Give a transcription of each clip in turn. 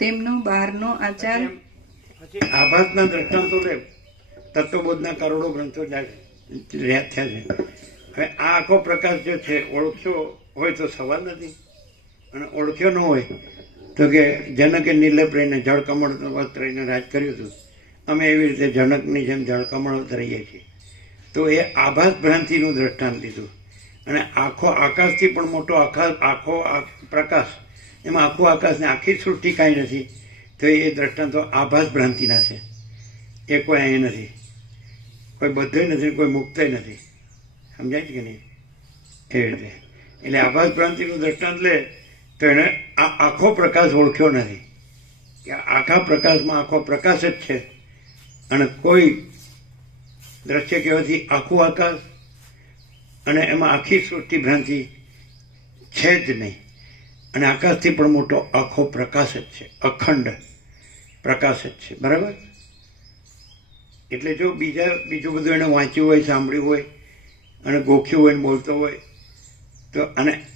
તેમનો બહારનો આચાર આભાસના દ્રષ્ટાંતો લે, તત્વબોધના કરોડો ગ્રંથો રહ્યા થયા છે. હવે આ આખો પ્રકાશ જે છે, ઓળખ્યો હોય તો સવાલ નથી. અને ઓળખ્યો ન હોય તો કે જનકે નિર્લેપ રહીને જળકમળ વસ્ત રહીને રાજ કર્યું હતું. અમે એવી રીતે જનકની જેમ જળકમળ રહીએ છીએ. તો એ આભાસ ભ્રાંતિનું દ્રષ્ટાંત લીધું અને આખો આકાશથી પણ મોટો આખા, આખો પ્રકાશ એમાં આખું આકાશને આખી સૃષ્ટિ કાંઈ નથી. તો એ દ્રષ્ટાંતો આભાસ ભ્રાંતિના છે. એ કોઈ અહીં નથી. કોઈ બધોય નથી, કોઈ મુક્તય નથી. સમજાય છે કે નહીં? એવી રીતે. એટલે આભાસ ભ્રાંતિનું દ્રષ્ટાંત લે, તો એને આ આખો પ્રકાશ ઓળખ્યો નથી. કે આખા પ્રકાશમાં આખો પ્રકાશ જ છે. અને કોઈ દ્રશ્ય કહેવાથી આખું આકાશ અને એમાં આખી સૃષ્ટિ ભ્રાંતિ છે જ નહીં. અને આકાશથી પણ મોટો આખો પ્રકાશ જ છે, અખંડ પ્રકાશ જ છે. બરાબર? એટલે જો બીજા, બીજું બધું એને વાંચ્યું હોય, સાંભળ્યું હોય અને ગોખ્યું હોય બોલતો હોય, તો અને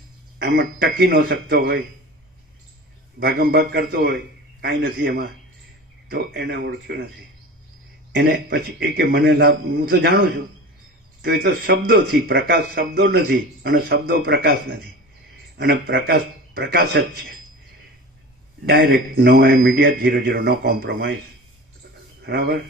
આમાં ટકી ન શકતો હોય, ભાગમ ભાગ કરતો હોય, કાંઈ નથી એમાં, તો એને ઓળખ્યું નથી. એને પછી એ કે મને લાભ, હું તો જાણું છું, તો એ તો શબ્દોથી, પ્રકાશ શબ્દો નથી અને શબ્દો પ્રકાશ નથી. અને પ્રકાશ પ્રકાશ જ છે. ડાયરેક્ટ નો એમ media zero zero no compromise બરાબર?